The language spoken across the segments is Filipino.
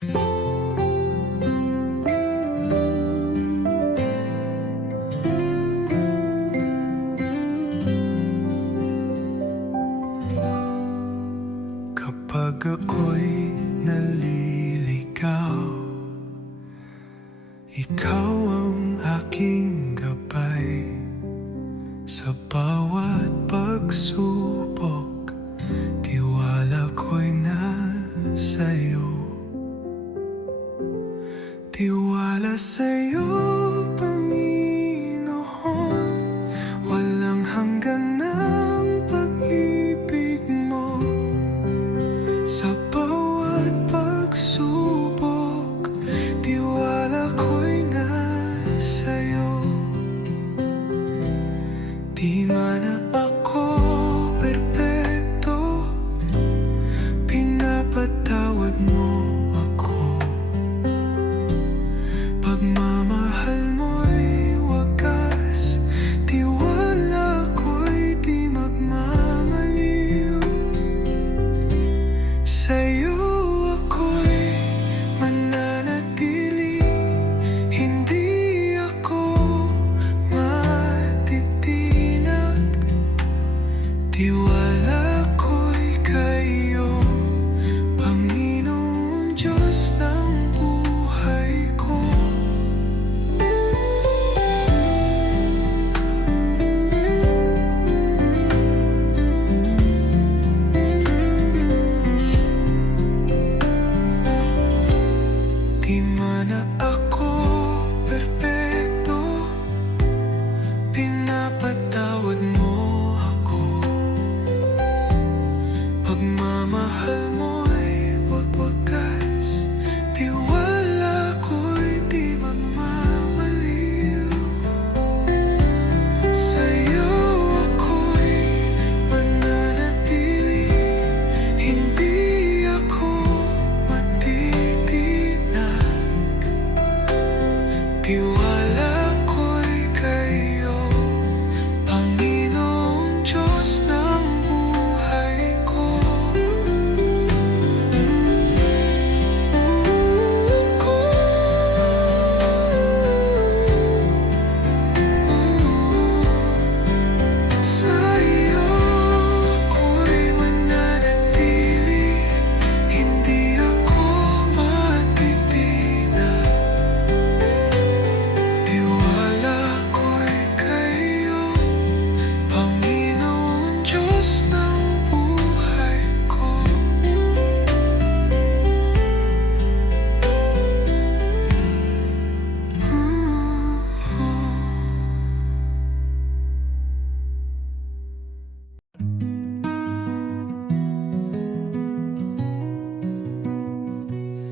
Kapag ako'y naliligaw, ikaw ang aking gabay. Sa bawat pagsubok, tiwala ko'y nasa'yo. Tiwala sa'yo, Panginoon. Walang hanggan ng pag-ibig mo. Sa bawat pagsubok, tiwala ko'y nasa'yo. Di man ako perpekto, pinapatawad mo ako. Pagmamahal mo'y wagas, tiwala ko'y di magmamaliw. Sa'yo ako'y mananatili, hindi ako matitinag. Tiwala ko'y kayo, Panginoon Diyos ng buhay ko. Di man ako perpekto, pinapatawad mo ako. Pagmamahal mo'y wagas, tiwala ko'y di magmamaliw. Sa'yo ako'y mananatili, hindi ako matitinag. Tiwala ko'y kayo, Panginoon Diyos ng buhay ko. Sa'yo ako'y mananatili, hindi ako matitinag. Tiwala ko'y kayo, Panginoon Diyos ng buhay ko.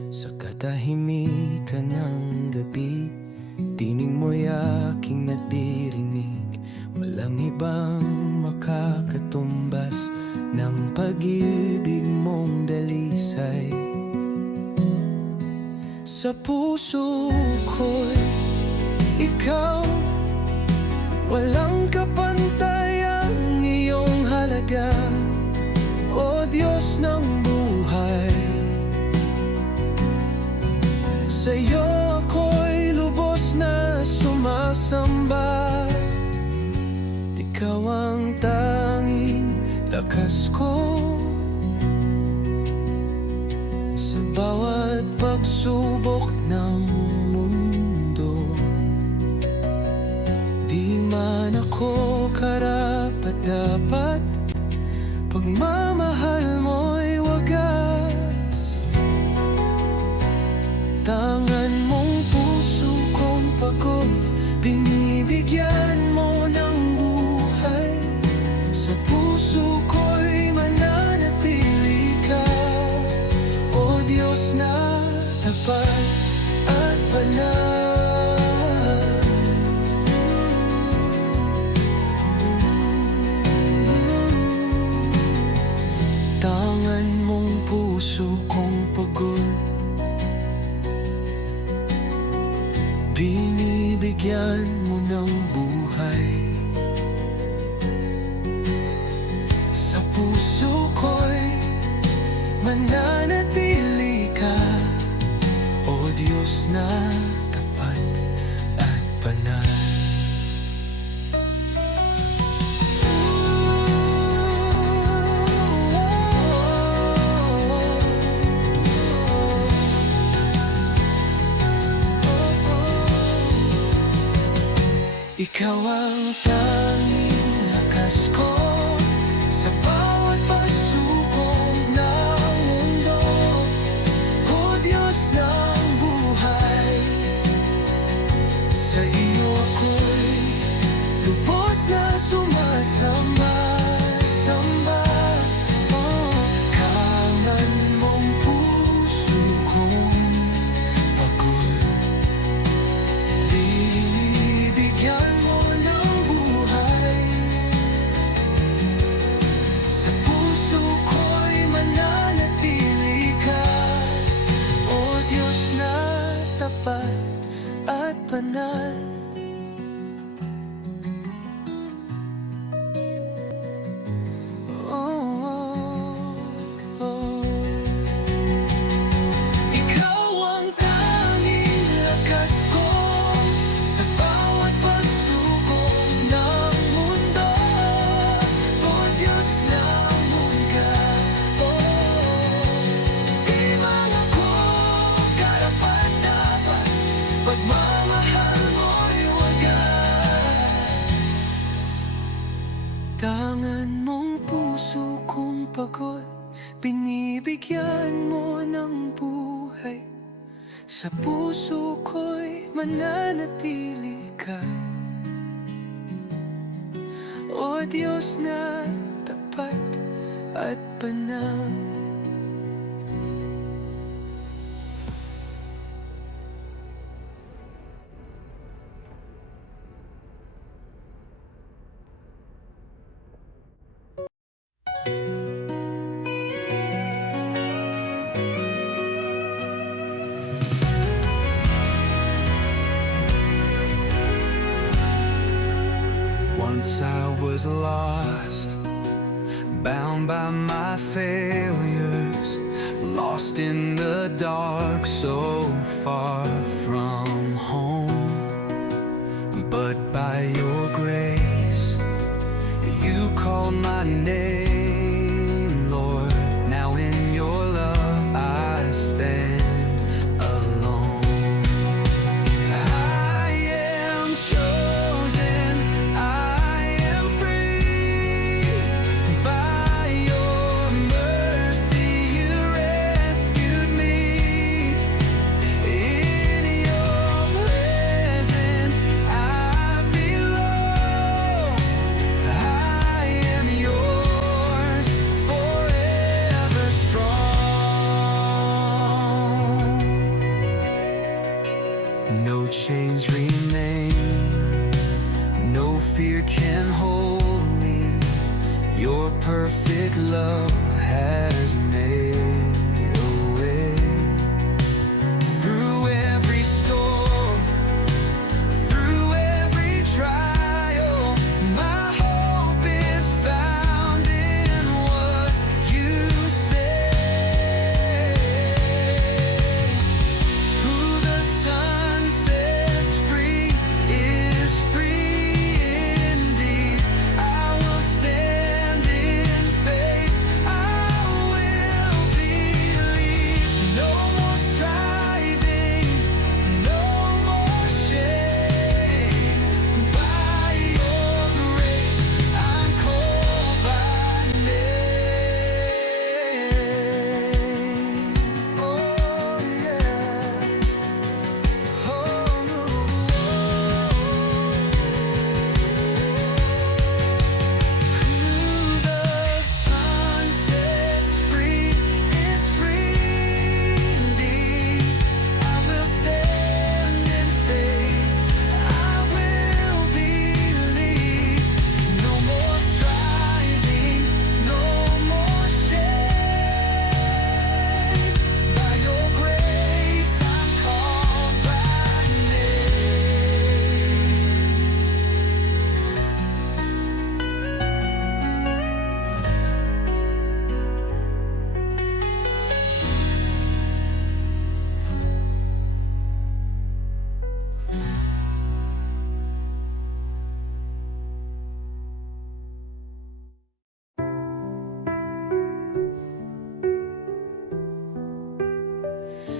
Sa katahimikan ng gabi, tinig mo'y aking naririnig. Walang ibang makakatumbas ng pag-ibig mong dalisay. Sa puso ko'y ikaw, walang kapantay ang iyong halaga, O Diyos ng buhay. Sa'yo ako'y lubos na sumasamba. Ikaw ang tanging lakas ko. Sa bawat pagsubok ng mundo, di man ako karapat-dapat, pagmamahal mo'y wagas. Tangan mong puso kong pagod, binibigyan mo ng buhay. Sa puso ko'y mananatili ka, O Diyos na tapat at banal. Tangan mong puso kong pagod, binibigyan mo ng buhay. Sa puso ko'y mananatili ka, na tapat at banal. Ikaw ang tanging lakas ko sa bawat pagsubok ng mundo. O Diyos ng buhay, sa iyo ako'y lubos na sumasamba-samba. Kawan mong puso kong pagod, binibigyan mo ng buhay. Sa puso ko'y mananatili ka, o Diyos na tapat at banal. Ikaw ang tanging lakas ko sa bawat pagsubok ng mundo. O Diyos ng mundo, di man ako karapat-dapat, pagmamahal mo'y wagas. Tangan mong puso kong pagod, binibigyan mo ng buhay. Sa puso ko'y mananatili ka, o Diyos na tapat at banal. Once I was lost, bound by my failures, lost in the dark, so far from home. But by your grace, you called my name, Lord. Now in your love I stand alone. I am chosen, I am free. By your mercy you rescued me. In your presence I belong. I am yours, forever strong. No chains remain, no fear can hold me. Your perfect love has made a way. Through every storm, through every trial, my hope is found in what you say. Who the sun sets free is free indeed. I will stand in faith, I will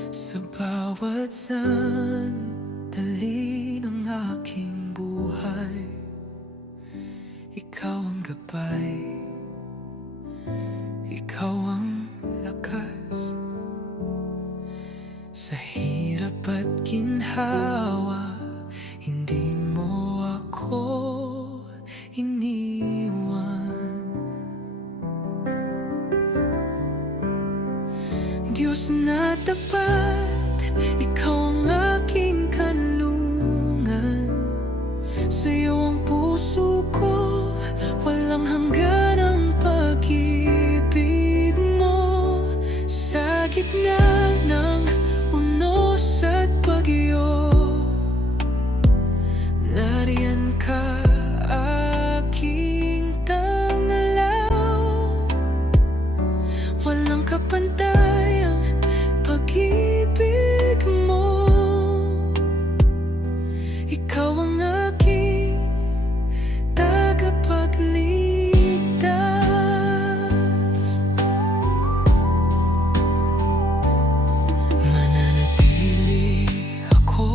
Sa bawat sandali ng aking buhay, ikaw ang gabay, ikaw ang lakas. Sa hirap at ginhawa, hindi mo ako iniwan. Diyos na tapat, ikaw ang aking kanlungan. Sa'yo ang puso ko, walang hanggan ang pag-ibig mo. Sa gitna ng unos at bagyo, nariyan ka, aking tanglaw. Walang kapantay ang pag-ibig mo. Ikaw ang aking tagapagligtas. Mananatili ako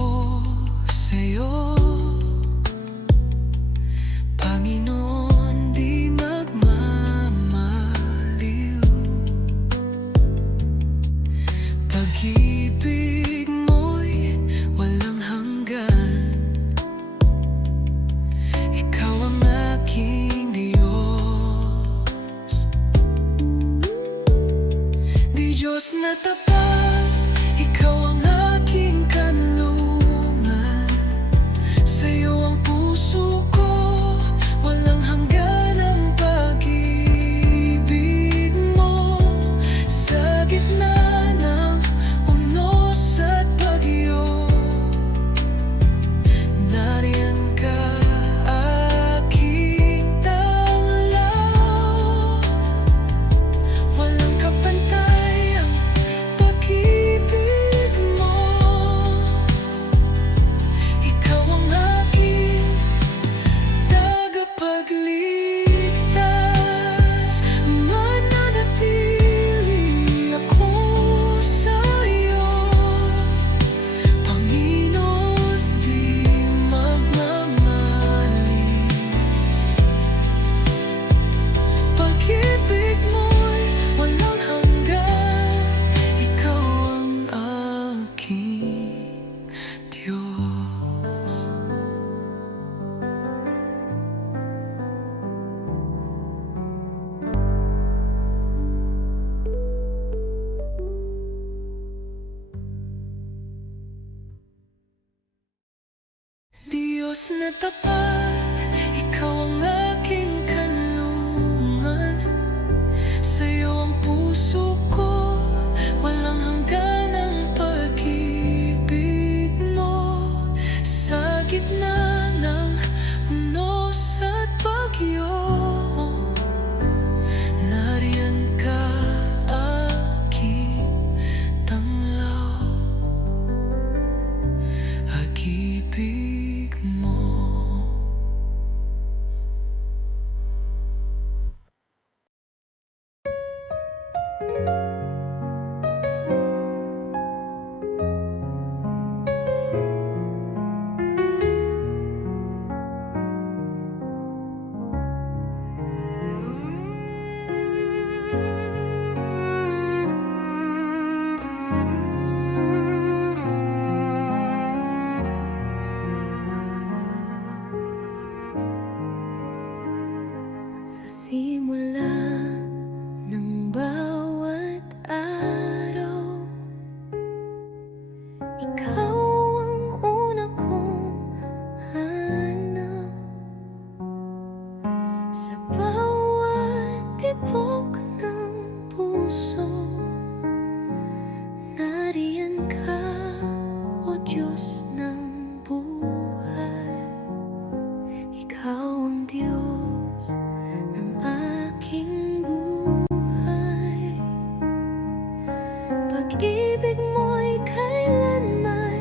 sa'yo, Panginoon, di magmamaliw. Pag-ibig mo'y walang hanggan, ikaw ang aking Diyos. Di Diyos na tapat, ikaw ang aking kanlungan. Sa'yo ang puso ko, walang hanggan ang pag-ibig mo. Sa gitna ng unos at bagyo, nariyan ka, aking tanglaw. Walang kapantay ang pag-ibig mo. Ikaw ang aking tagapagligtas. Mananatili ako sa'yo, Panginoon, di magmamaliw. Pag-ibig mo'y walang hanggan, ikaw ang aking Diyos. Diyos na tapat, ikaw ang aking kanlungan. Sa'yo ang puso ko, walang hanggan ang pag-ibig mo. Sa gitna ng unos at bagyo, nariyan ka, aking tanglaw. Pag-ibig mo. Sa simula ng bawat araw, ikaw ang una kong hanap. Sa bawat tibok ng puso, nariyan ka, O Diyos ng buhay. Ikaw ang Diyos ng aking buhay. Pag-ibig mo'y kailanman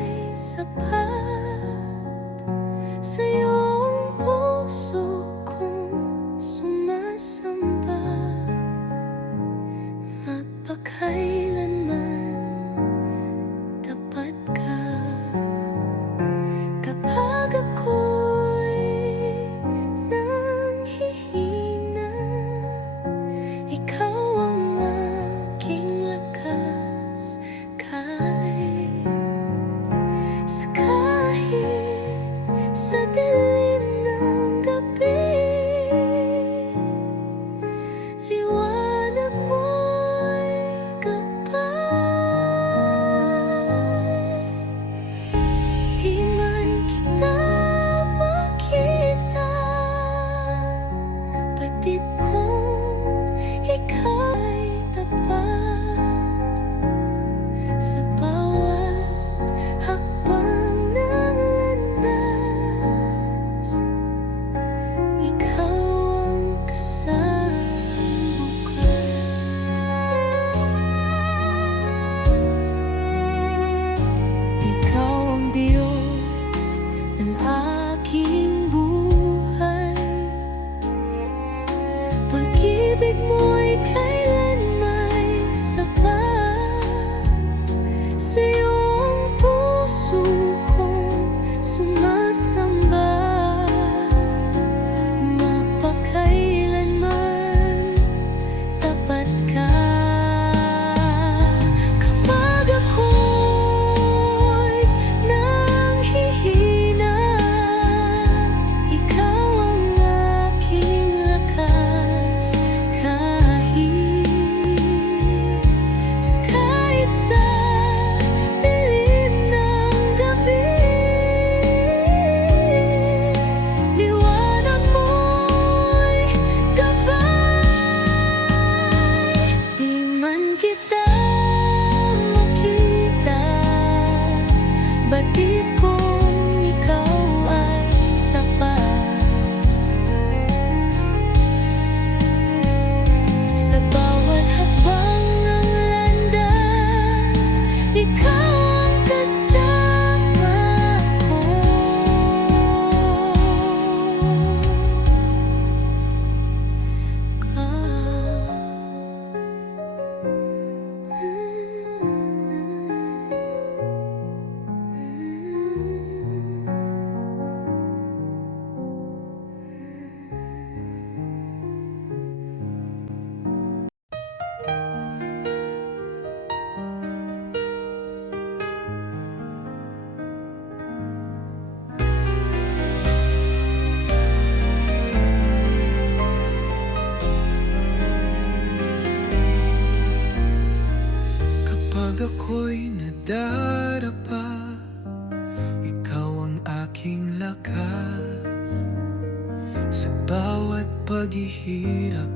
paghihirap,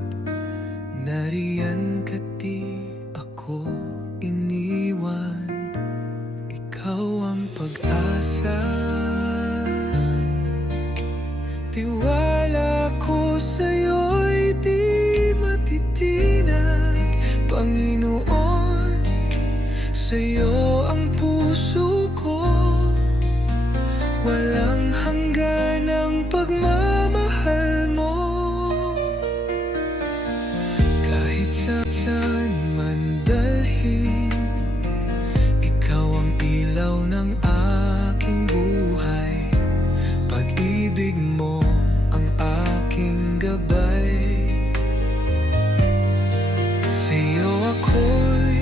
nariyan ka di ako iniwan. Ikaw ang pag-asa, tiwala ko sa'yo'y di matitinag. Panginoon, sa'yo ang puso ko, walang hanggan ang pagmamahal mo. Kahit saan man dalhin, ikaw ang ilaw ng aking buhay. Pag-ibig mo ang aking gabay. Sa'yo ako'y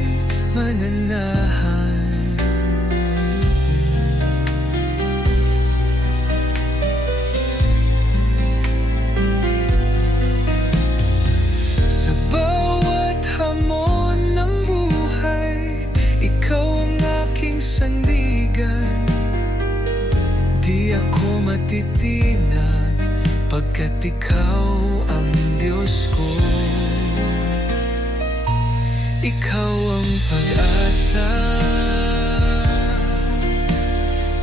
mananahan. Sa bawat hamon ng buhay, ikaw ang aking sandigan. Di ako matitinag pagkat ikaw ang Diyos ko. Ikaw ang pag-asa,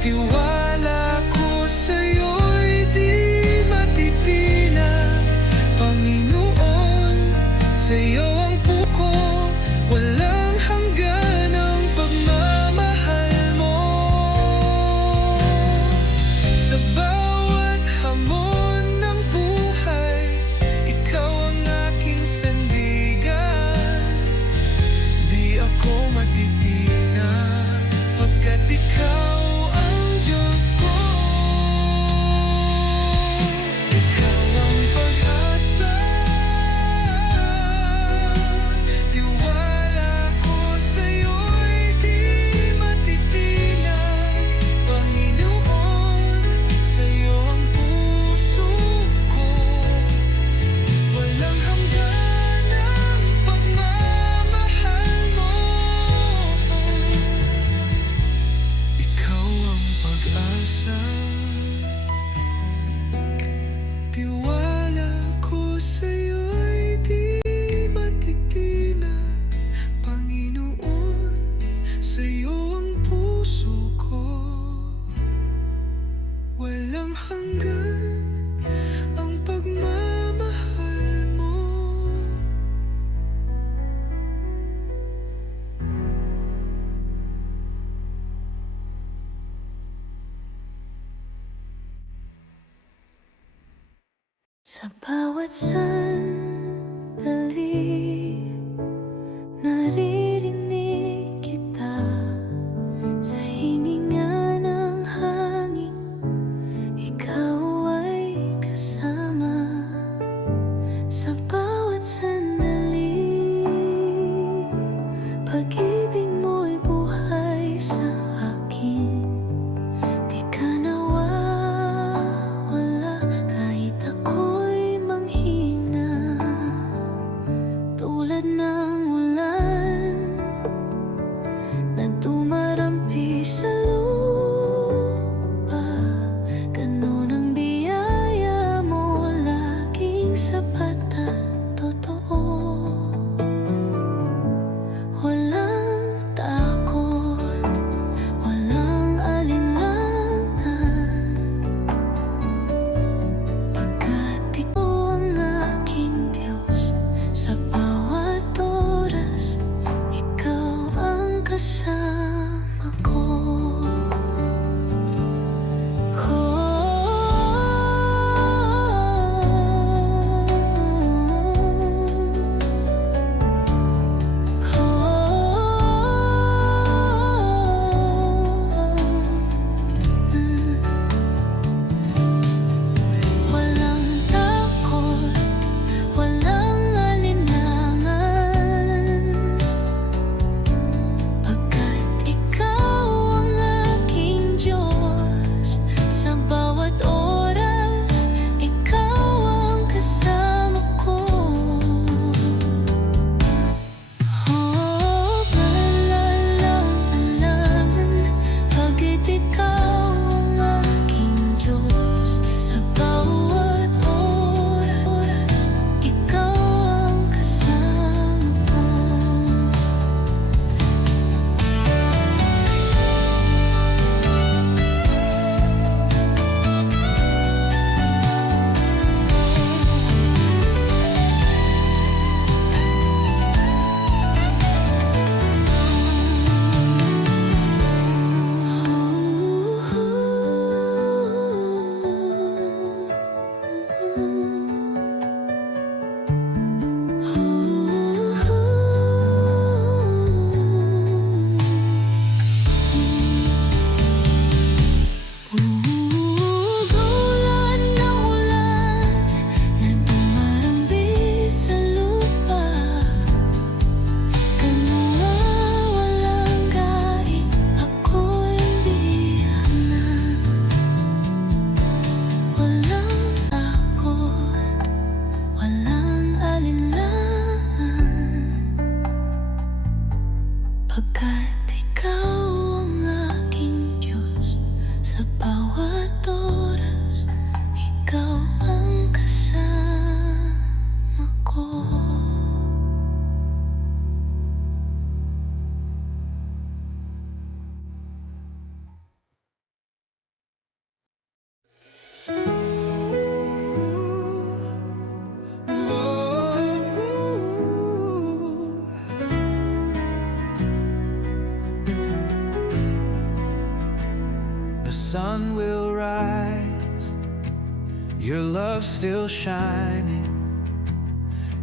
tiwala ko sa'yo'y di matitinag. Panginoon, sa'yo ang puko, walang hanggan ang pagmamahal mo. Sa bawat hamon ng buhay, ikaw ang aking sandigan. Di ako matitinag pagkat ikaw ang Diyos ko. Ikaw ang pag-asa, tiwala ko sa'yo'y di matitinag. Panginoon, sa'yo ang puso ko, walang hanggan ang pagmamahal mo. Ikaw ang pag-asa, tiwala ko sa'yo'y di matitinag. Panginoon, sa'yo ang puso ko, walang hanggan ang pagmamahal mo. Sa bawat sandali, naririnig kita. Sa hininga ng hangin, ikaw ay kasama. Sa bawat sandali, pag-ibig mo'y buhay sa akin. Di ka nawawala kahit ako'y manghina. sun will rise, your love still shining.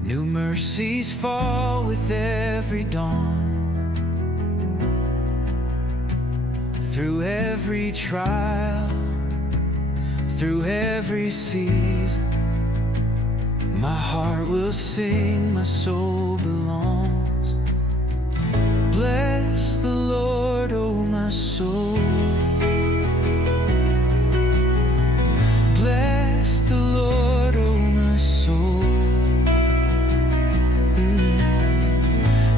New mercies fall with every dawn. Through every trial, through every season, my heart will sing, my soul belongs. Bless the Lord, oh my soul. Bless the Lord, oh my soul.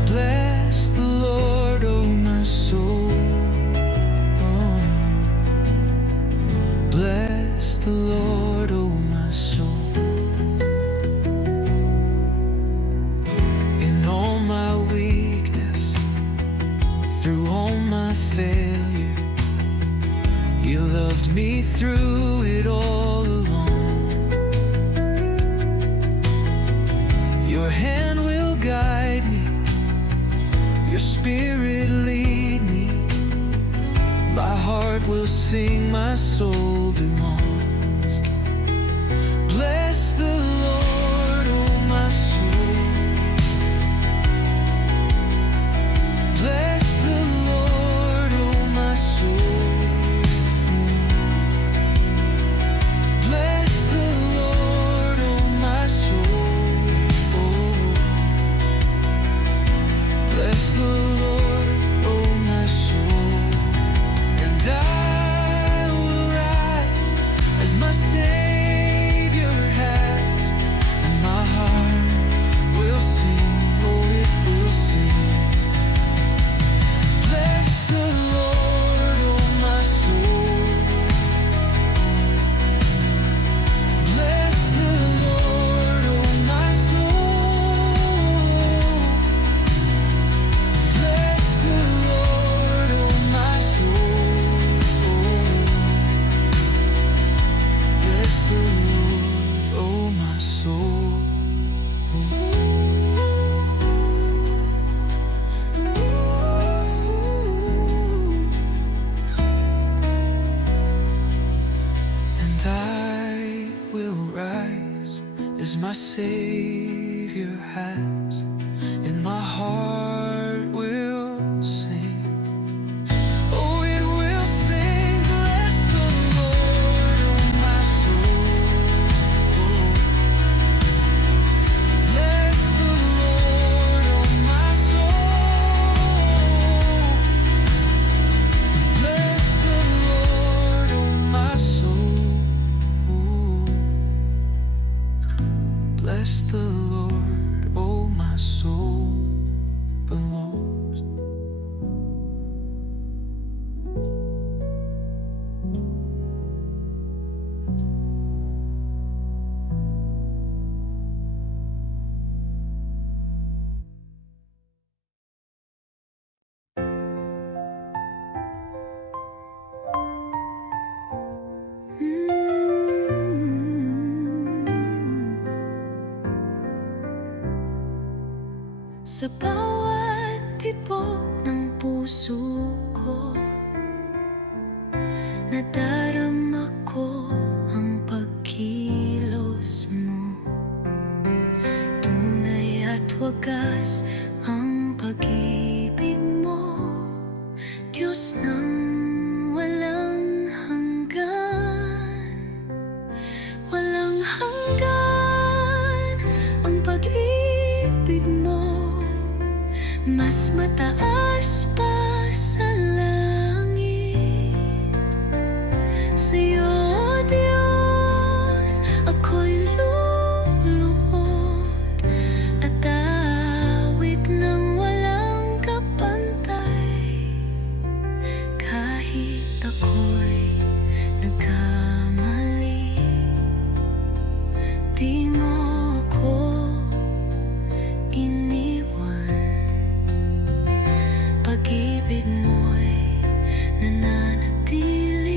Bless the Lord, oh my soul. Bless the Lord, oh my soul. In all my weakness, through all my failure, you loved me through it all along. Your hand will guide me, your spirit lead me. My heart will sing, my soul belongs. Bless the Lord, oh my soul. Bless the Lord, oh my soul. Bless the Lord, oh my soul. Bless the Lord, oh my soul. And I will rise as my Savior has, and my heart will sing, oh it will sing. Bless the Lord, oh my soul. Bless the Lord, oh my soul. Bless the Lord, oh my soul. Bless the Lord, oh my soul. And I will rise as my Savior has, and my heart will sing. Oh, it will sing, bless the Lord, oh my soul. Bless the Lord, oh my soul. Bless the Lord, oh my soul. Bless the Lord, oh my soul belongs. Sa bawat tibok ng puso ko, nadarama ko ang pagkilos mo. Tunay at wagas ang pag-ibig mo, Diyos ng walang hanggan. Walang hanggan ang pag-ibig mo, mas mataas pa sa langit. Sa'yo, O Diyos, ako'y luluhod at awit ng walang kapantay. Kahit ako'y nagkamali, di mo ako iniwan. Pag-ibig mo'y nananatili.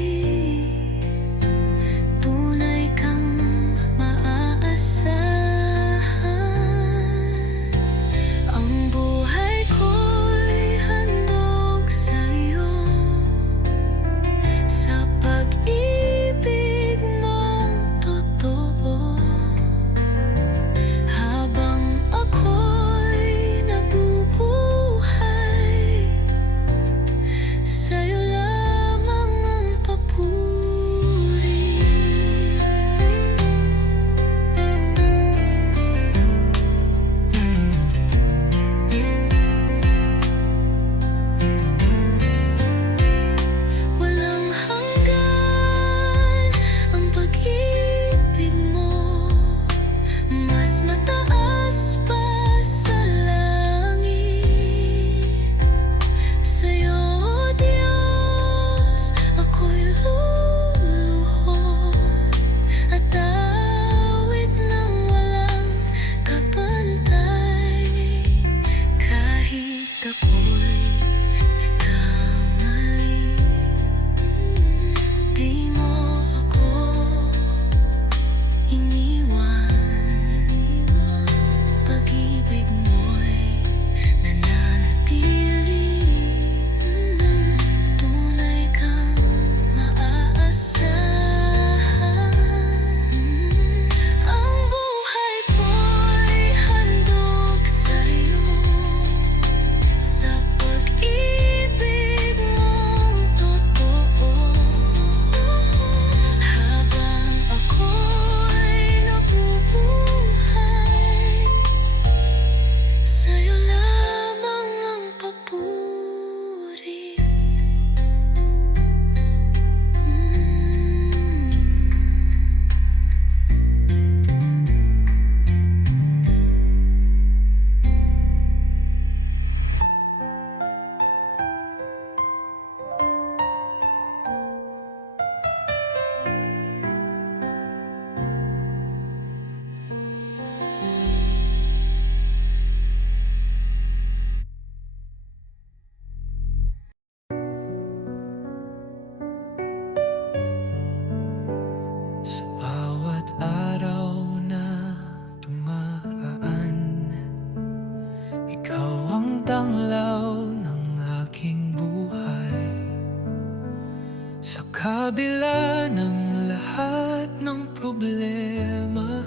Sa kabila ng lahat ng problema,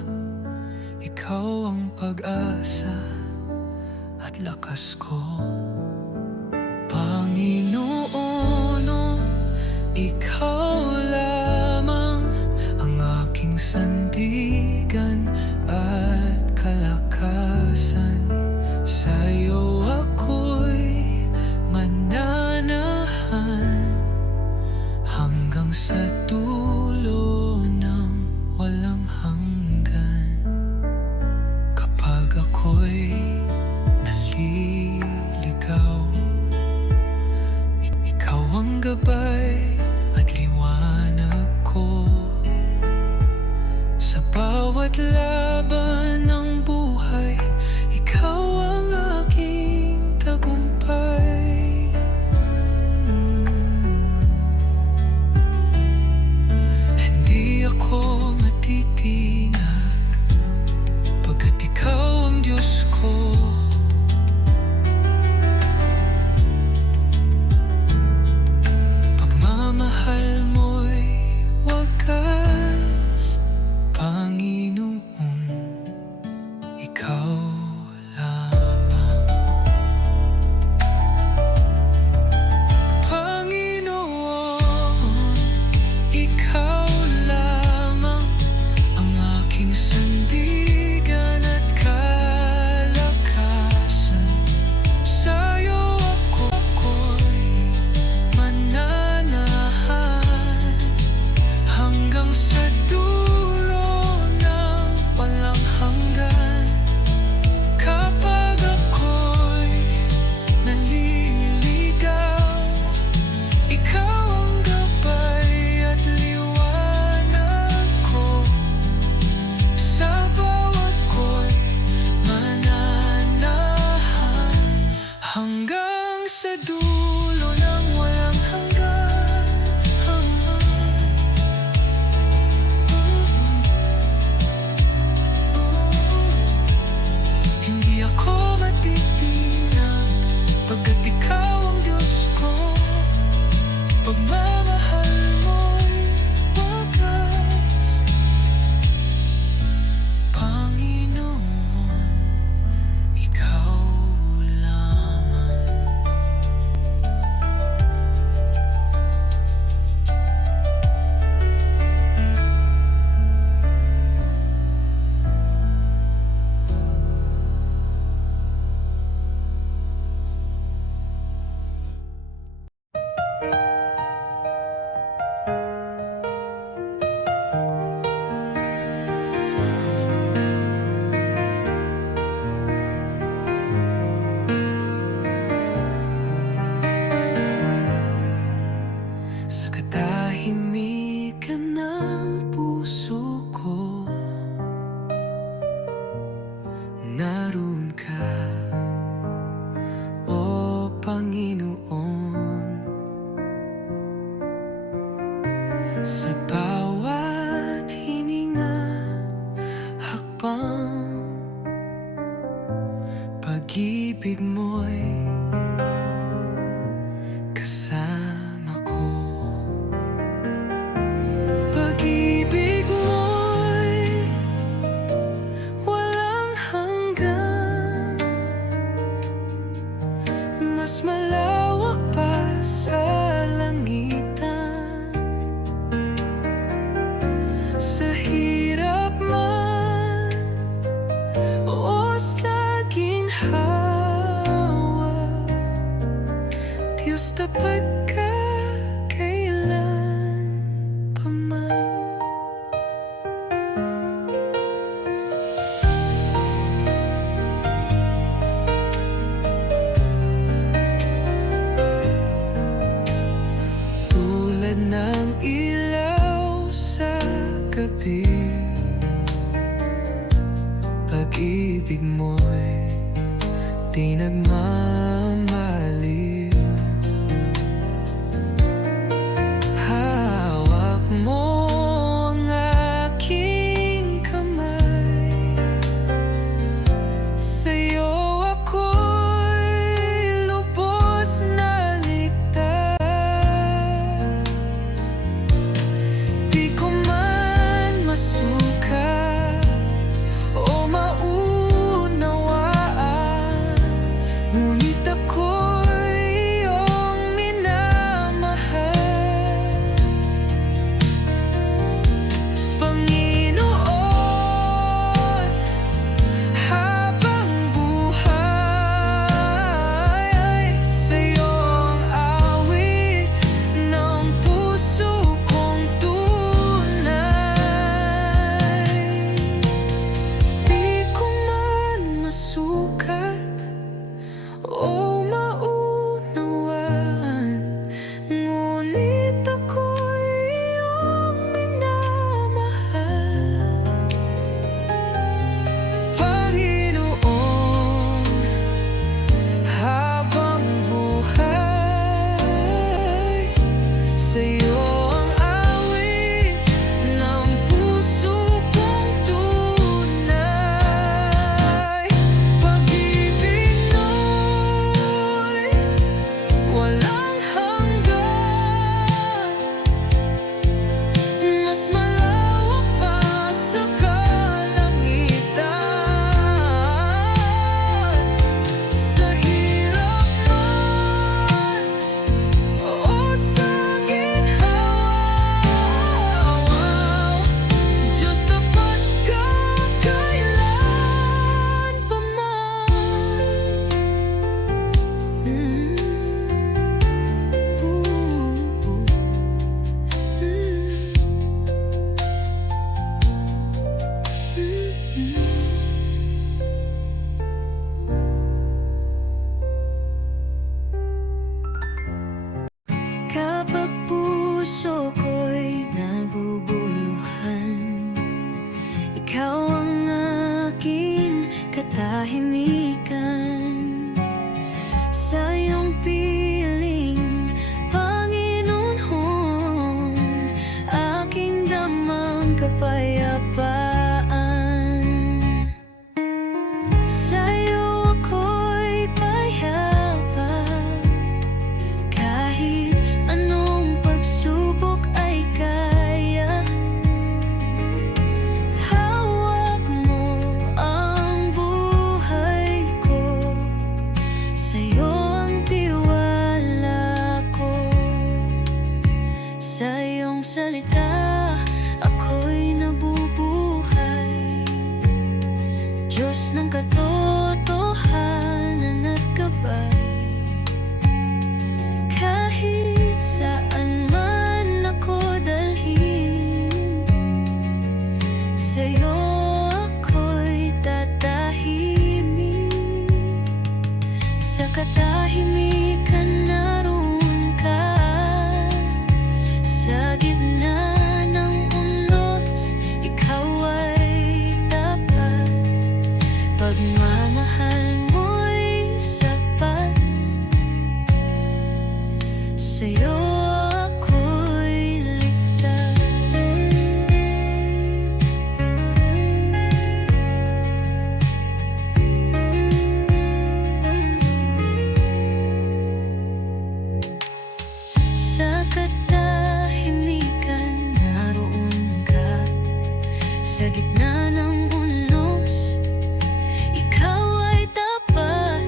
ikaw ang pag-asa at lakas ko. Panginoon, ikaw lamang ang aking sandigan at kalakasan. Sa'yo ako'y mananahan hanggang sa dulo ng walang hanggan. Kapag ako'y naliligaw, ikaw ang gabay at liwanag ko. Sa bawat laban ng buhay, ikaw ang aking tagumpay. Hindi ako matitinag pagkat ikaw ang Diyos ko. Pagmamahal mo'y wagas, Panginoon, ikaw lamang. Panginoon, ikaw lamang ang aking sandigan at kalakasan. Sa'yo ako'y mananahan hanggang sa dulo ng walang hanggan. Kapag ako'y naliligaw, ikaw ang gabay at liwanag ko. Sa bawat ko'y mananahan hanggang sa dulo ng walang hanggan. Hindi ako matitinag pagkat ikaw ang Diyos ko. Pagmamahal mo'y wagas, Panginoon, ikaw lamang. Sa katahimikan ng puso ko, naroon ka, O Panginoon. Sa bawat hininga, hakbang, pag-ibig mo'y kasama ko. Pag-ibig mo'y walang hanggan, mas malawak pa sa langitan. Sa hirap man o sa ginhawa, Diyos tapat ka kailan paman. Tulad ng ilaw sa gabi, pag-ibig mo'y di nagmamaliw. Hawak mo ang aking kamay, sa'yo ako'y lubos na ligtas. salita, ako'y nabubuhay. Diyos ng katotohanan at gabay. Kahit saan man ako dalhin, sa'yo ako'y tatahimik. Sa katahimikan naroon ka, sa gitna ng unos, ikaw ay tapat. Pagmamahal mo'y sapat, sa'yo ako'y ligtas. Sa katahimikan naroon ka, sa gitna ng unos, ikaw ay tapat.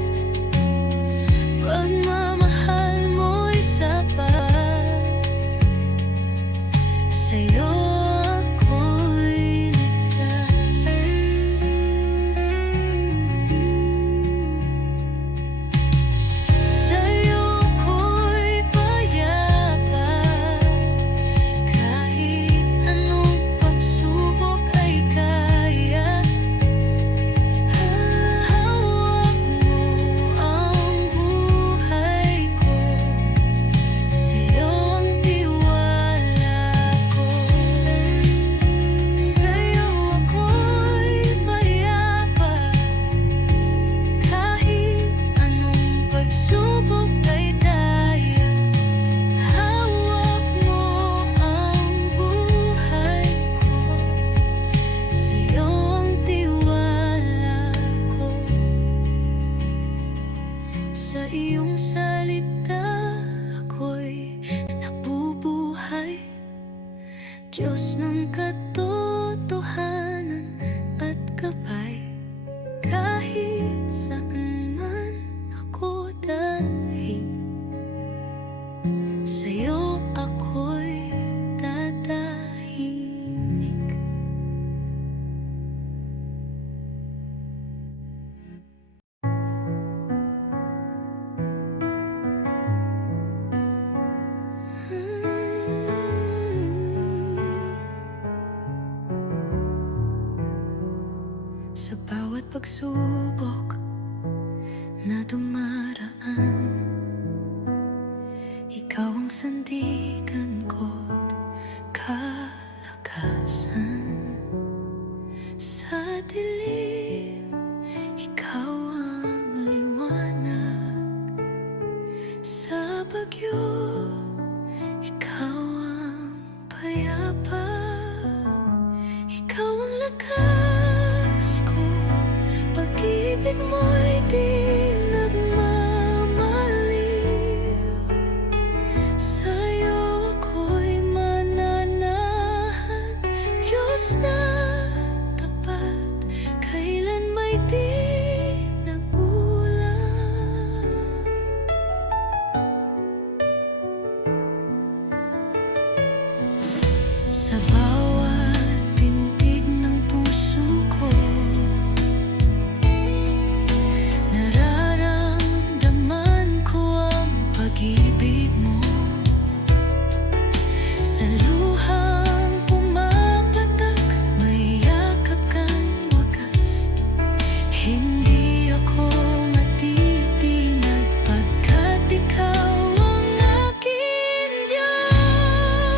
Pagmamahal mo'y sapat, sa'yo ako'y ligtas. Sa'yo ako'y payapa, kahit anong pagsubok ay kaya. Hawak mo ang buhay ko, sa'yo ang tiwala ko. Sa'yo ako'y payapa, kahit anong pagsubok ay daya. Hawak mo ang buhay ko, sa'yo ang tiwala ko. Sa iyong salita ako'y nabubuhay. Diyos ng katotohanan at gabay. Kahit saan man ako dalhin, sa'yo ako'y tatahimik. Sa bawat pagsubok na dumaraan, ikaw ang sandigan ko't kalakasan. Sa dilim, ikaw ang liwanag. Sa bagyo, ikaw ang payapa. Ikaw ang lakas ko, pag-ibig mo'y di nagmamaliw. Sa'yo ako'y mananahan, Diyos na tapat, kailan may di nagulang. Sa bawat pintig ng puso ko, nararamdaman ko ang pag-ibig mo. Sa luhang pumapatak, may yakap kang wakas. Hindi ako matitinag pagkat ikaw ang aking Diyos.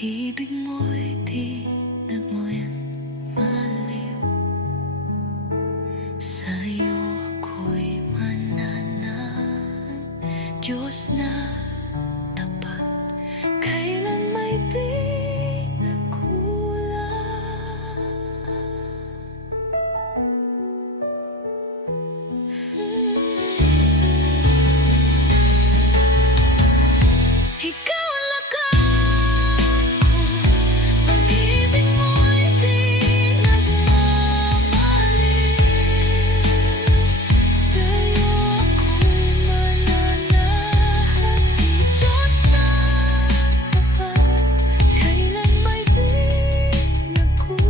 pag-ibig mo'y di nagmuyan maliw. Sa'yo ako'y mananahan, Diyos na tapat, kailan may di ikaw ang lakas ko, pag-ibig mo'y di nagmamaliw. Sa'yo ako'y mananahan, Diyos na tapat, kailan may di nagkulang.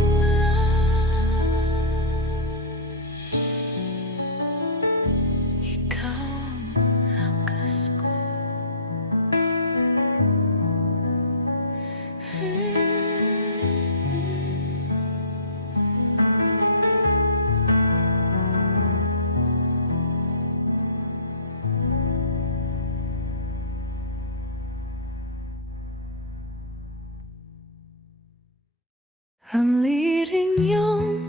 Ikaw ang lakas ko. I'm leading yung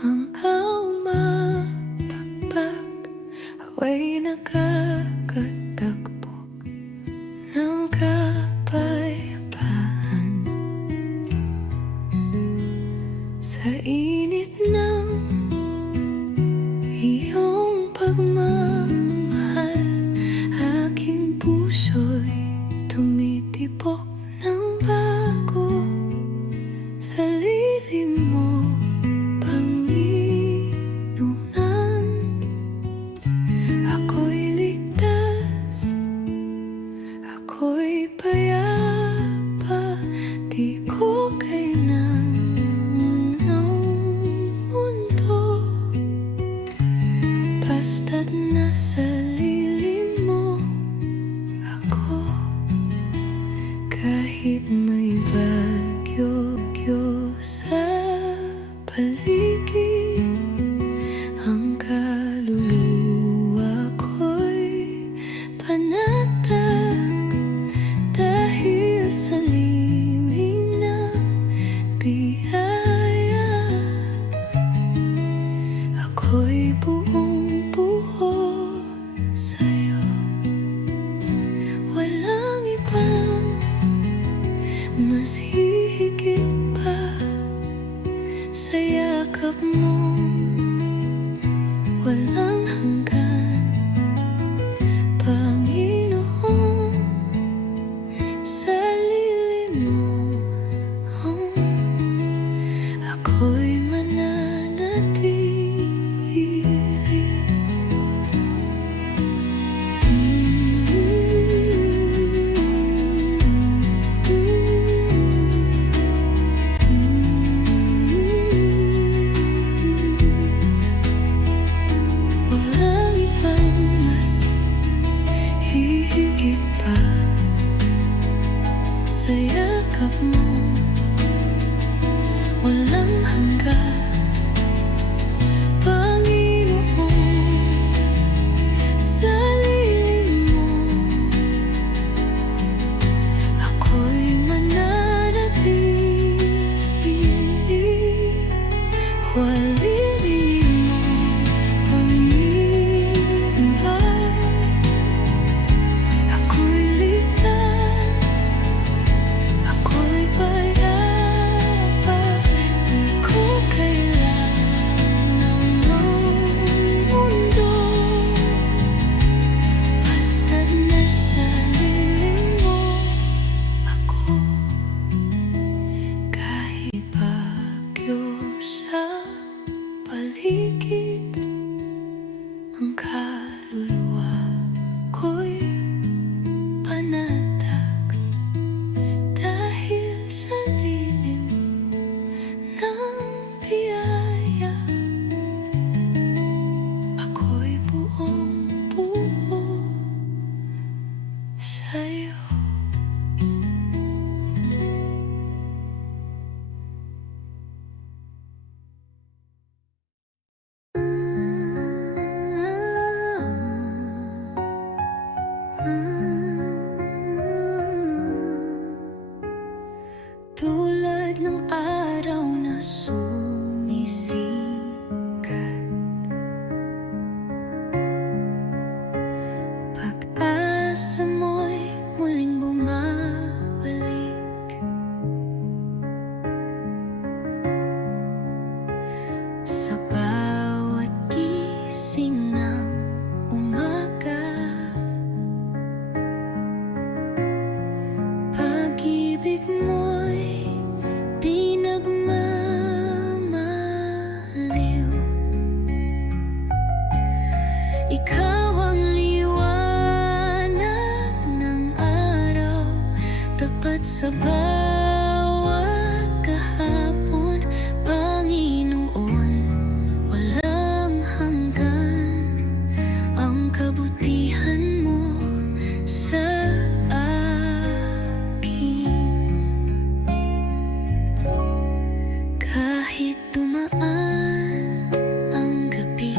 mga umapakpak, away nakakatagpo ng kapayapaan. Sa init ng iyong pagmamahal, aking puso'y tumitibok ng bago. Sa lilim mo, Panginoon, ako'y ligtas, ako'y payapa, di ko kailangan ng mundo. Basta't nasa lilim mo ako, kahit may bagyo sa paligid, ang kaluluwa ko'y panatag dahil sa limig ng biyaya. Ako'y buong buo sa'yo, walang ibang mas hihigit pa sa yakap mo, walang hanggan, Panginoon. Sa lilim mo, ako'y mananatili. Walang ibang mas hihigit pa sa yakap mo, walang hanggan, Panginoon. Sa lilim mo, ako'y mananatili. Walilimin mo, Panginoon, ako'y ligtas, ako'y payapa, di ko kailangan pag-ibig mo'y di nagmamaliw. Ikaw ang liwanag ng araw, tapat sa bawat kahapon. Panginoon, walang hanggan ang kabutihan mo sa akin. Kahit dumaan ang gabi,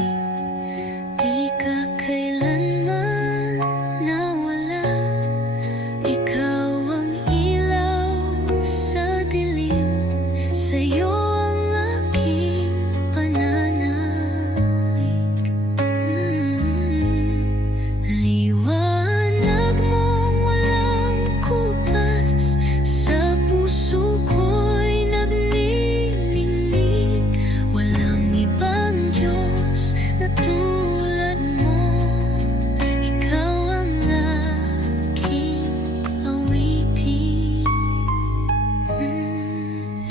di ka kailanman nawala. Ikaw ang ilaw sa dilim, sa'yo ang aking pananalig. Liwanag mong walang kupas, sa puso ko'y nagniningning. Walang ibang Diyos na tulad mo, ikaw ang aking awitin.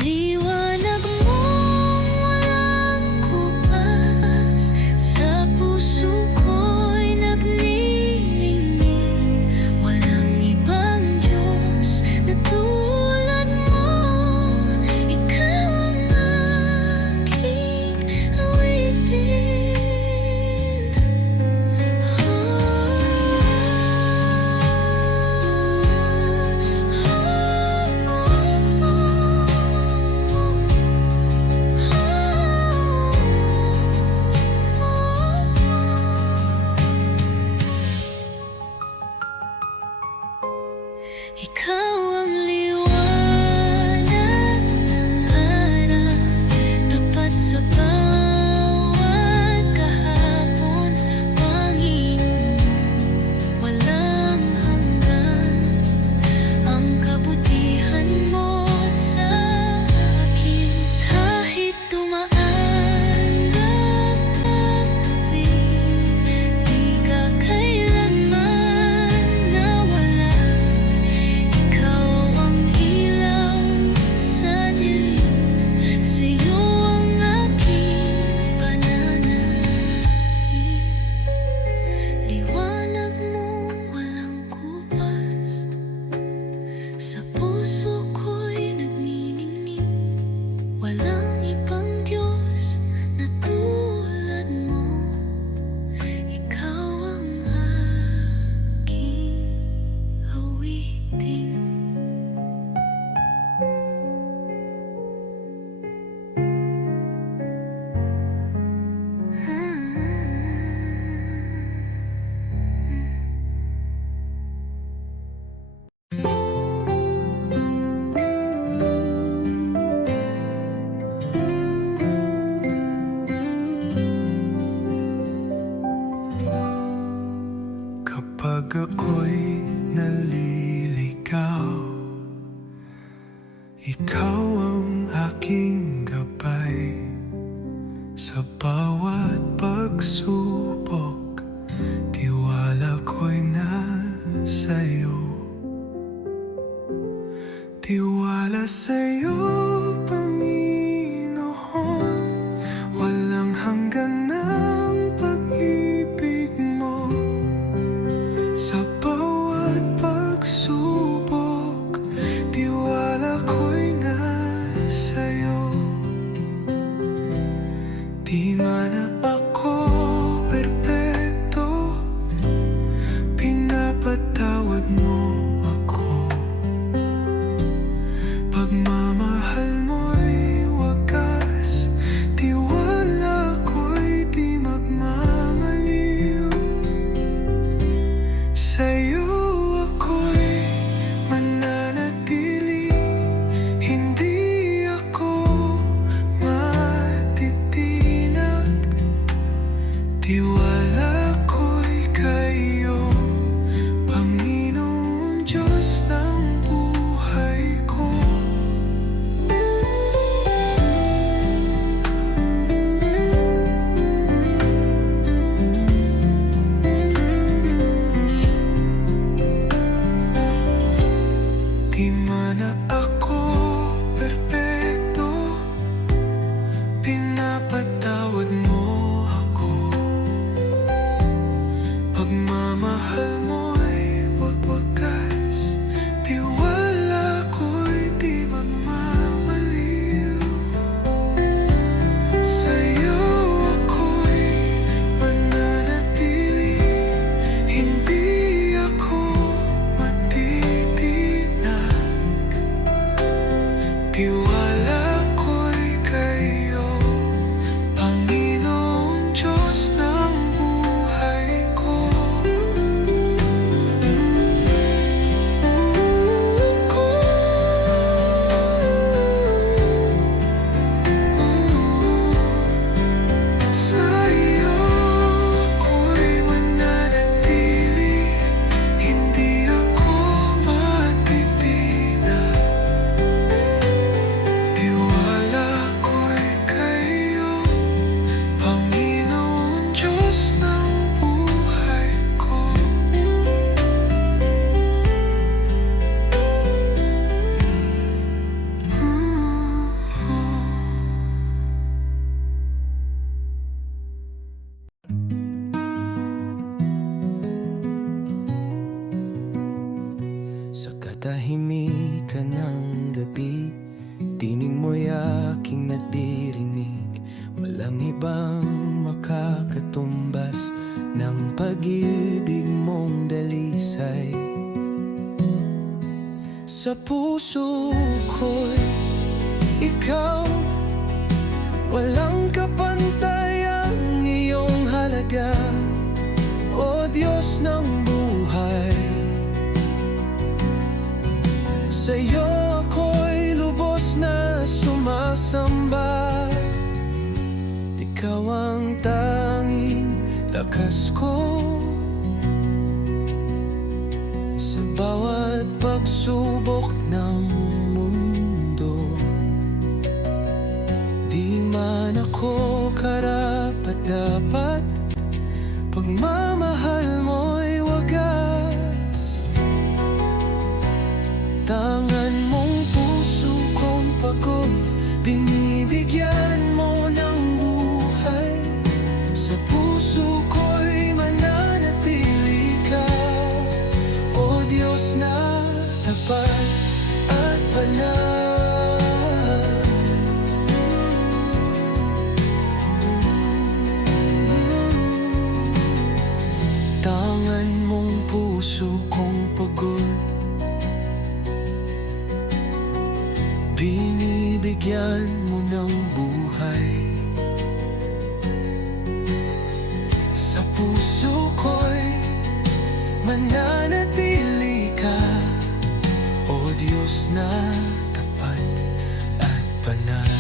Liwanag mong walang kupas, sa puso ko'y nagniningning. Walang ibang Diyos na tulad mo, ikaw ang aking awitin. Ikaw ang liwanag ng araw, tapat sa bawat kahapon. Panginoon, walang hanggan ang kabutihan mo sa akin. Kahit dumaan ang gabi, di ka kailanman nawala. Ikaw ang ilaw sa dilim, sa'yo ang aking pananalig. Liwanag mong walang kupas, sa puso ko'y nagniningning. Walang ibang Diyos na tulad mo, ikaw ang aking awitin. Kapag ako'y naliligaw, ikaw ang aking gabay. Sa bawat pagsubok, tiwala ko'y nasa'yo. Tiwala sa'yo, Panginoon. Walang hanggan ang pag-ibig mo. Sa bawat pagsubok, tiwala ko'y nasa'yo. Di man ako perpekto, pinapatawad mo ako. Pagmamahal katahimikan ng gabi, tinig mo'y aking natirinig. Walang ibang makakatumbas ng pag-ibig mong dalisay. Sa puso ko'y ikaw, walang kapantay ang iyong halaga, o Diyos ng buhay. Sa'yo ako'y lubos na sumasamba. Ikaw ang tanging lakas ko sa bawat pagsubok ng mundo. Di man ako karapat-dapat, pagmamahal mo'y wagas. Tangan mong puso kong pagod, binibigyan mo ng buhay. Sa puso ko'y mananatili ka, o Diyos na tapat at banal. Tangan mong puso kong pagod, binibigyan mo ng buhay. Sa puso ko'y mananatili ka, o Diyos na tapat at banal.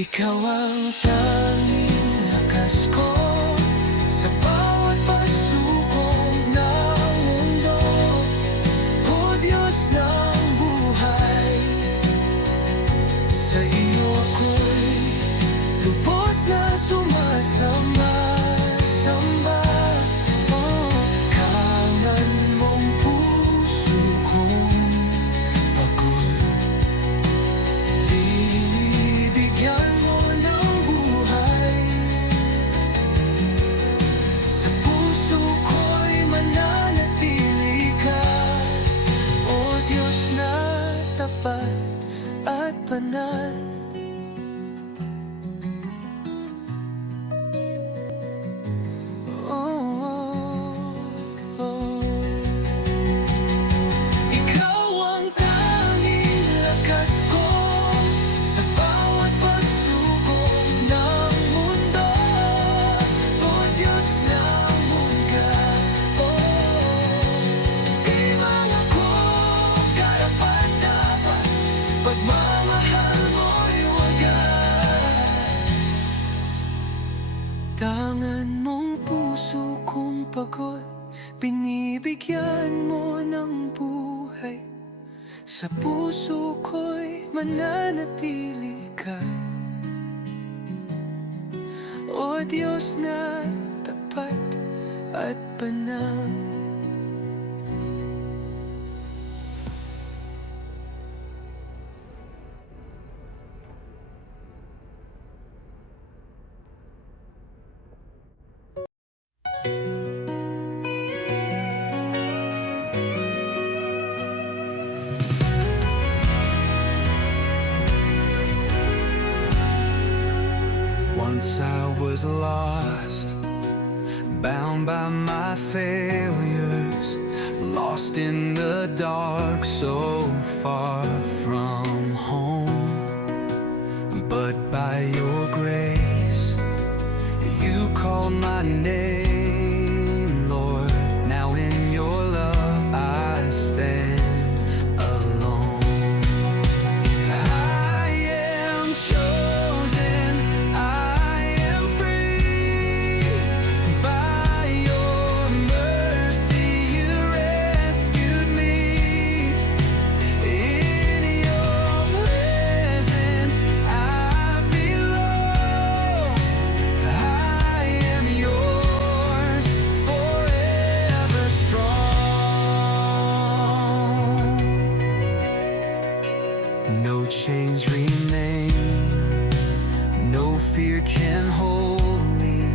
Ikaw ang tanging lakas ko sa bawat pagsubok ng mundo, o Diyos ng buhay. Sa iyo ako'y lubos na sumasamba. Kangan mong puso kong pagod, binibigyan mo ng buhay. Sa puso ko'y mananatili ka, o Diyos na tapat at banal. Ikaw ang tanging lakas ko sa bawat pagsubok ng mundo, o Diyos ng mungga. Di man ako karapat-dapat, pagmamahal mo'y wagas. Tangan mong puso kong pagod, binibigyan mo ng buhay. Sa puso ko'y mananatili ka, o Diyos na tapat at banal. Once I was lost, bound by my failures, lost in the dark, so far from home. But by your grace, you called my name, Lord. Now in your love I stand alone. I am chosen, I am free. By your mercy you rescued me. In chains remain. No fear can hold me.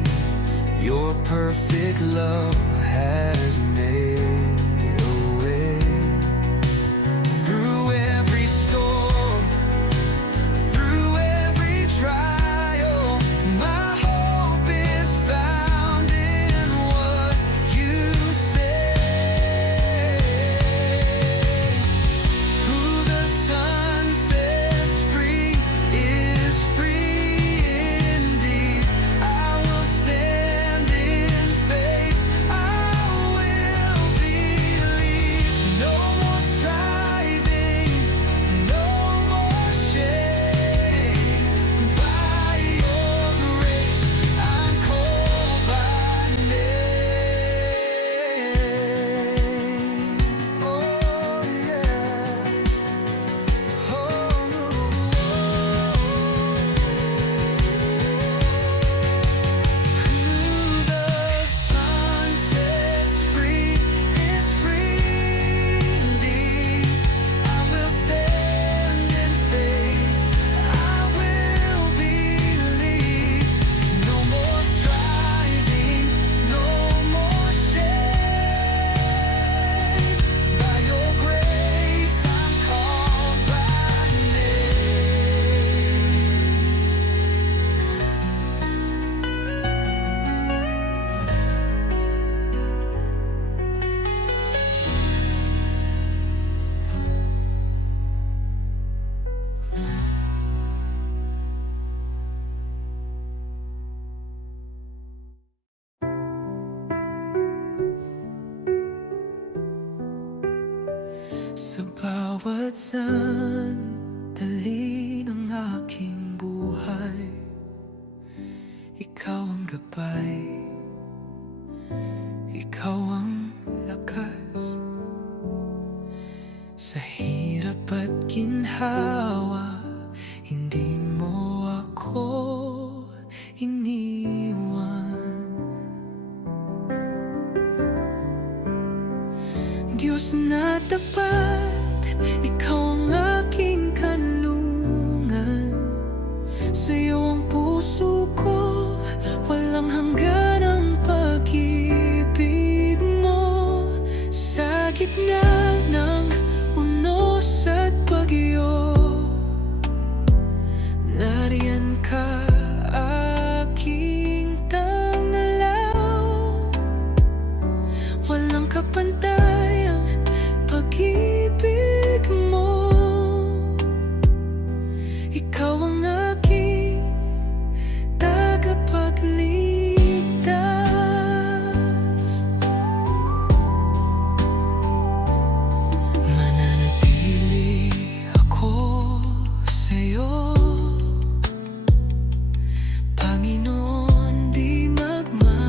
Your perfect love has made a way. Through every storm, through every trial, my hope is found in what you say. Who the sun sets free is free indeed. I will stand in faith. I will believe. No more striving, no more shame. By your grace, I'm called by name. Oh yeah. Who the sun sets free is free indeed. I will stand in faith. I will believe. No more striving, no more shame. By your grace, I'm called by name. Sa bawat sandali ng aking buhay, ikaw ang gabay, ikaw ang lakas. Sa hirap at ginhawa, hindi mo ako iniwan. Diyos na tapat, ikaw ang aking kanlungan. Sa'yo ang puso ko, walang hanggan ang pag-ibig mo. Sa gitna ng unos at bagyo, nariyan ka, aking tanglaw. Walang kapantay ang pag-ibig mo. Ikaw ang aking tagapagligtas. Mananatili ako sa'yo, Panginoon, di magmamaliw.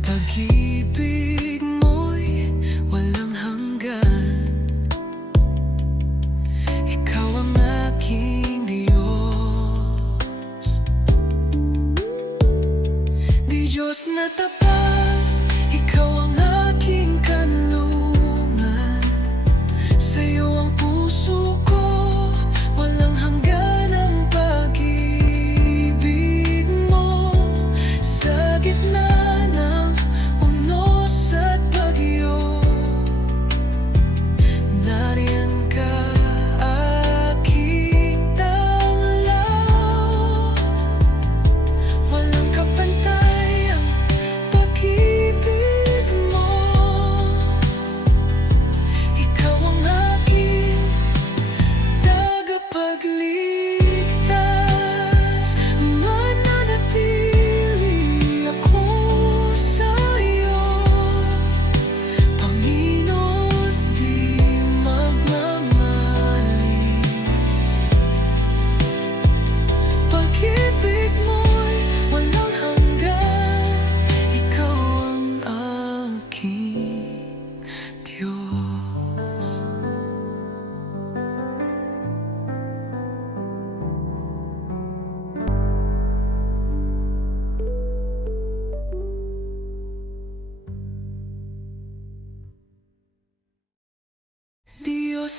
Pag-ibig mo'y walang hanggan. Ikaw ang aking Diyos. Di Diyos na tapat, ikaw ang aking kanlungan. Sa'yo ang puso ko, walang hanggan ang pag-ibig mo. Sa gitna ng unos at bagyo, nariyan ka, aking tanglaw. Walang kapantay ang pag-ibig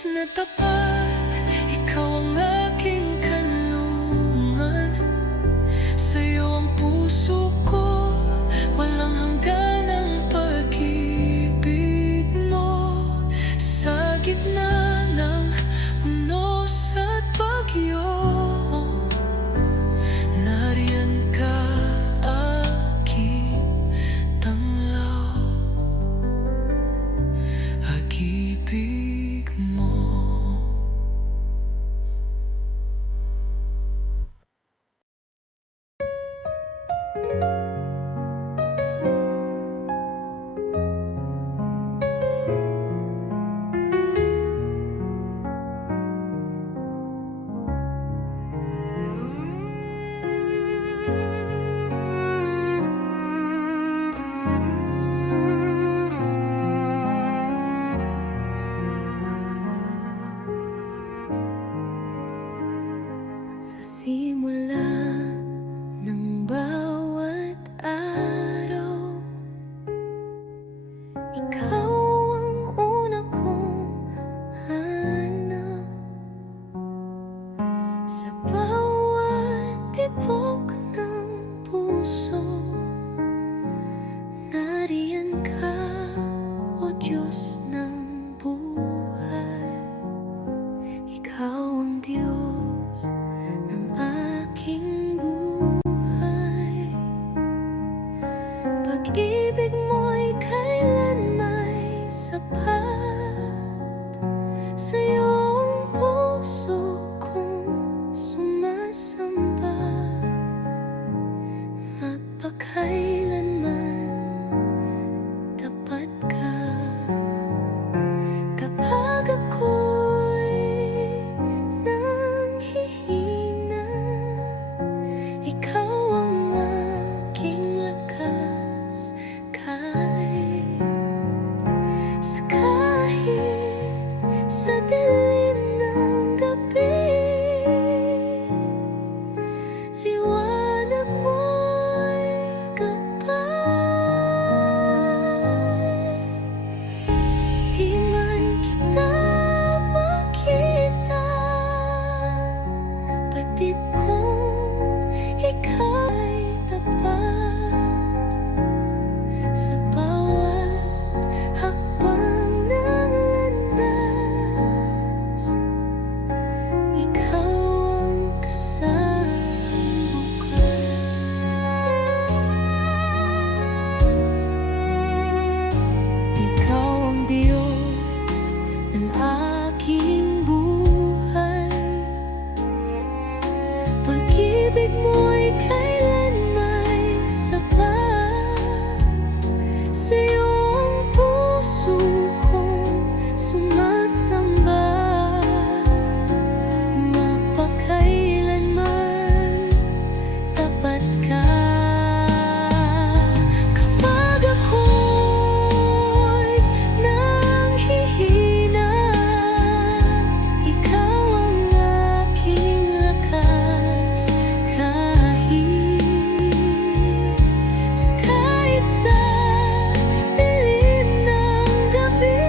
na tapat, ikaw ang aking kanlungan. Sa'yo ang puso ko, walang hanggan ang pag-ibig mo. Sa gitna ng unos at bagyo, nariyan ka, aking tanglaw. Pag-ibig mo. Sa simula ng bawat araw, ikaw ang una kong hanap. Sa bawat tibok ng puso, nariyan ka, O Diyos ng buhay. Ikaw ang Diyos ng aking buhay. Pag-ibig mo'y kailan may sapat. Sa'yo ang puso kong sumasamba. Magpakailanman tapat ka. Kapag ako'y nanghihina, ikaw ang aking lakas. Kahit sa dilim ng gabi, liwanag mo'y gabay. Di man kita makita, batid kong ikaw ay tapat. Sa bawat hakbang ng landas, ikaw ang kasambukan. Ikaw ang Diyos ng aking buhay. Pag-ibig mo'y kailan may sapat. Sa'yo ang puso kong sumasamba. Mapakailanman tapat ka. Kapag ako'y nanghihina, ikaw ang aking lakas. Kahit sa dilim ng gabi,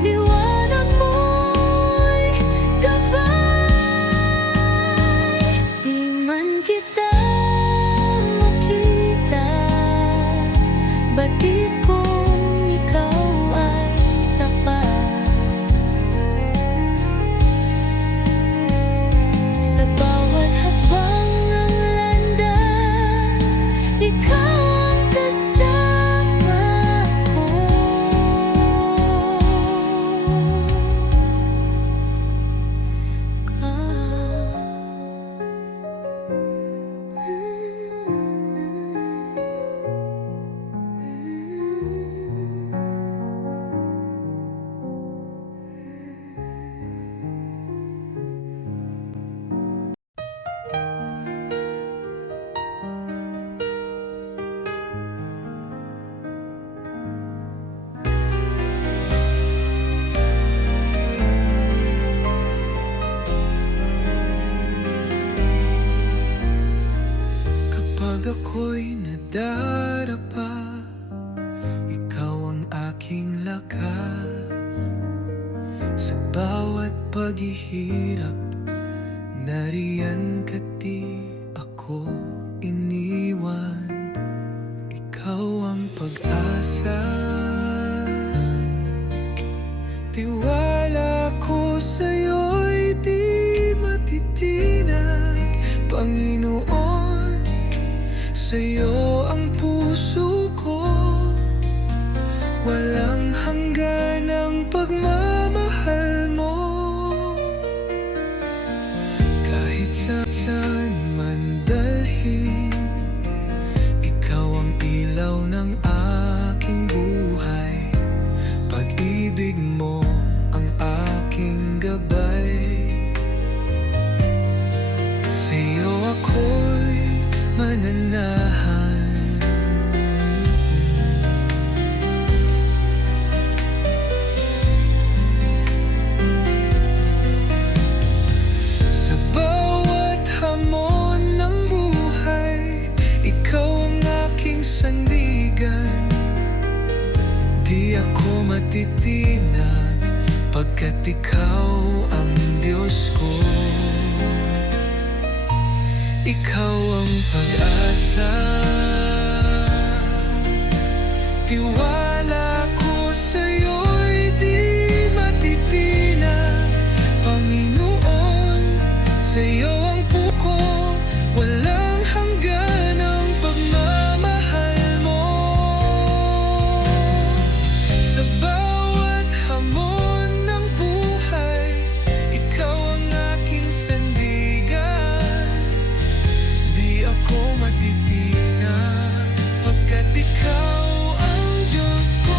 liwanag mo'y gabay. Di man kita makita, batid kong ikaw ay tapat. Sa bawat hakbang ng landas, ikaw ang kasama ko. Kapag ako'y nadarapa, ikaw ang aking aking lakas. Sa bawat paghihirap, nariyan ka di ako iniwan. Ikaw ang pag-asa, tiwala ko sa'yo'y di matitinag. Panginoon, sa'yo ang puso ko, walang hanggan ang pagmamahal mo. Kahit saan man dalhin, ikaw ang ilaw ng aking buhay. Pag-ibig mo ang aking gabay. Sa'yo ako'y mananahan. Sa bawat hamon ng buhay, ikaw ang aking sandigan. Di ako matitinag pagkat ikaw ang Diyos ko. Ikaw ang pag-asa, tiwala ko sa'yo'y di matitinag. Panginoon, sa'yo ang puko, walang hanggan ang pagmamahal mo. Sa bawat hamon ng buhay, ikaw ang aking sandigan. Di ako matitinag pagkat ikaw ang Diyos ko.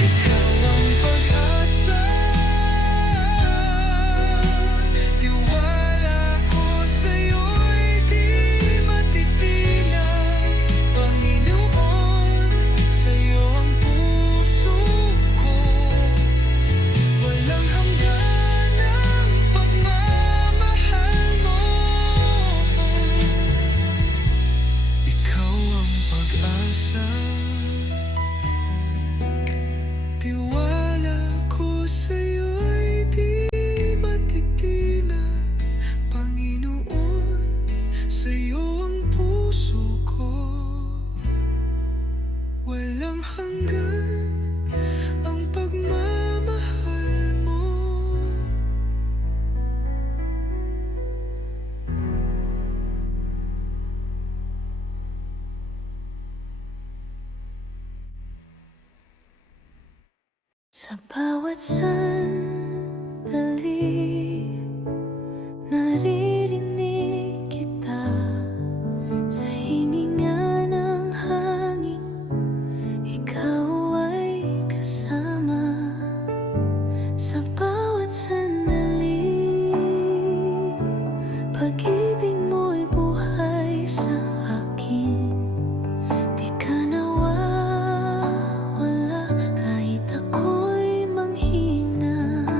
Ikaw ang pag-asa, tiwala ko sa'yo'y di matitinag. Panginoon, sa'yo ang puso ko, walang hanggan ang pagmamahal mo. Ikaw ang pag-asa, tiwala ko sa'yo'y di matitinag. Panginoon, sa'yo ang puso ko, walang hanggan ang pagmamahal mo. Sa bawat sandali, naririnig kita. Sa hininga ng hangin, ikaw ay kasama. Sa bawat sandali, pag-ibig mo'y buhay sa akin. Di ka nawawala kahit ako'y manghina.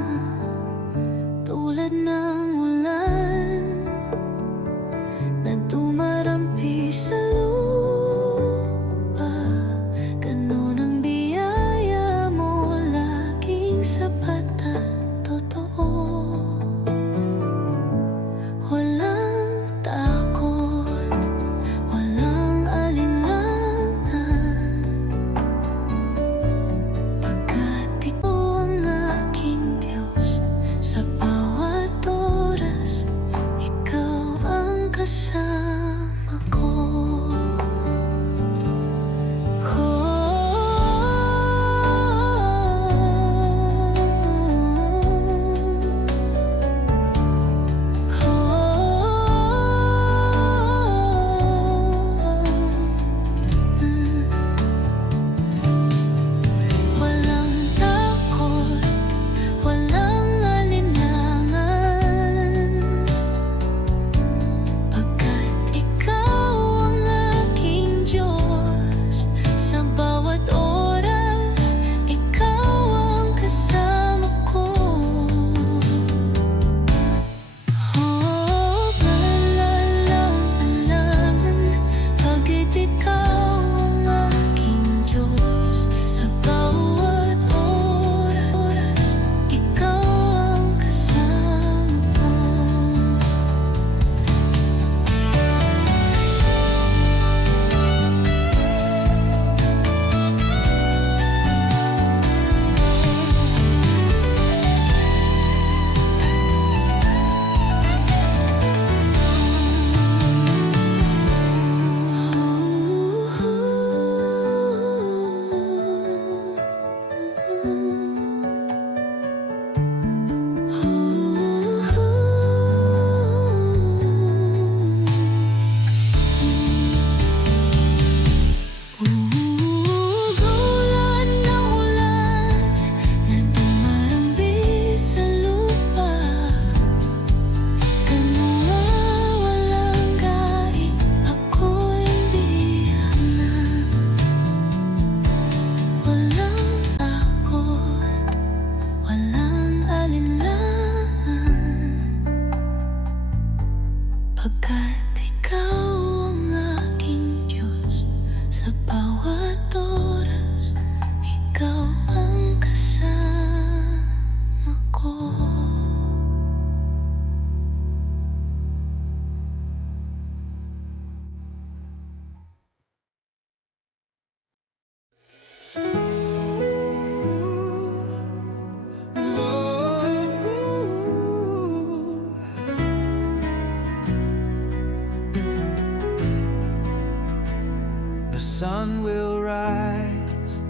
sun will rise,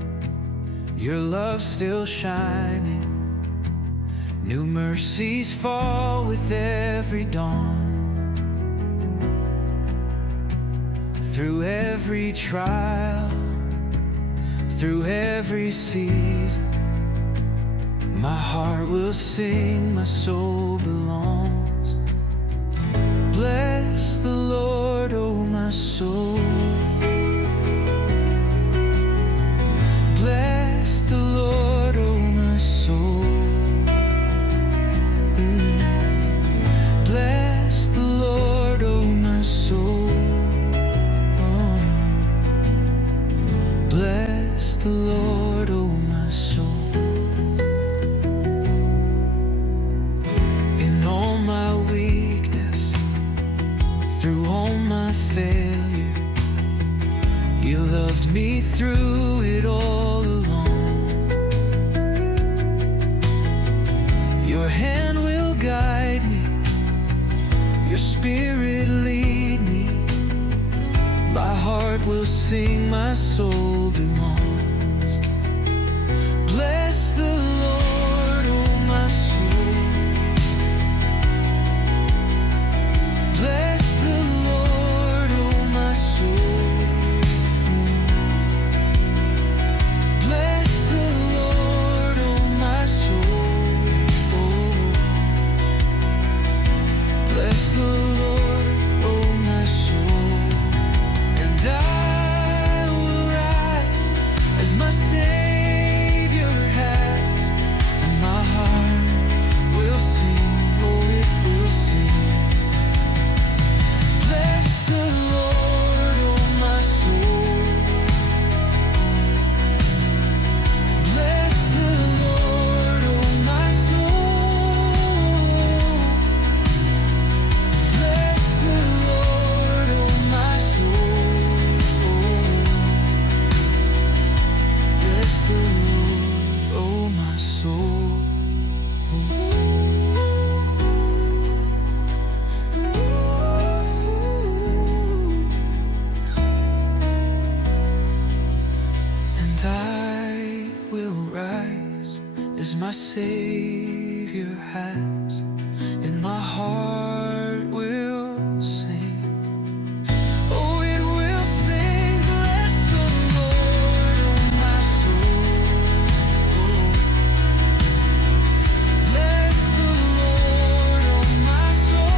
your love still shining. New mercies fall with every dawn. Through every trial, through every season, my heart will sing, my soul belongs. Bless the Lord, oh my soul. Bless the Lord, oh my soul. Bless the Lord, oh my soul. Oh. Bless the Lord, oh my soul. In all my weakness, through all my failure, you loved me through it all alone. Your hand will guide me, your spirit lead me. My heart will sing, my soul belongs. Bless the Lord, oh my soul. Bless the Lord, oh my soul. Bless the Lord, oh my soul. Bless the Lord, oh my soul. And I will rise as my Savior has, and my heart will sing, oh it will sing. Bless the Lord, oh my soul. Bless the Lord, oh my soul. Bless the Lord, oh my soul. Bless the Lord, oh my soul. And I will rise as my Savior has, and my heart will sing. Oh, it will sing. Bless the Lord, oh my soul. Bless the Lord, oh my soul.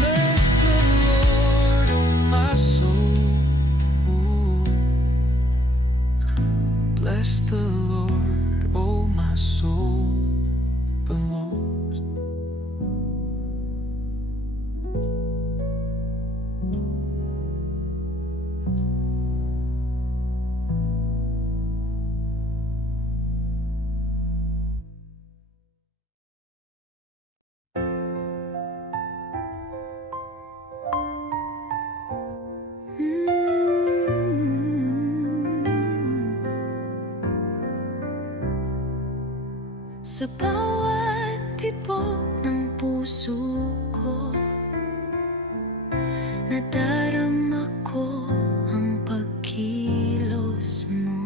Bless the Lord, oh my soul. Bless the Lord, oh my soul belongs. Sa bawat tibok ng puso ko, nadarama ko ang pagkilos mo.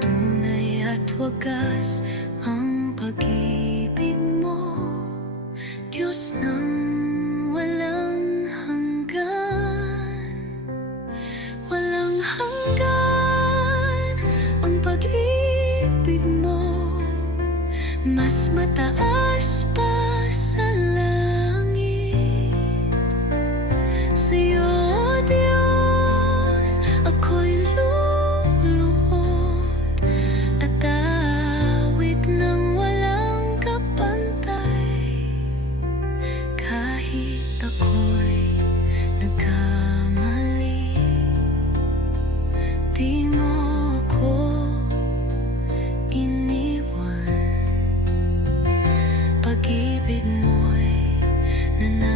Tunay at wagas ang pag-ibig mo, Diyos ng walang hanggan. Walang hanggan ang pag-ibig mo, mas mataas pa sa langit. Sa'yo, O Diyos, ako'y luluhod at awit ng walang kapantay. Kahit ako'y nagkamali, di mo ako iniwan. Pag-ibig mo'y nananatili.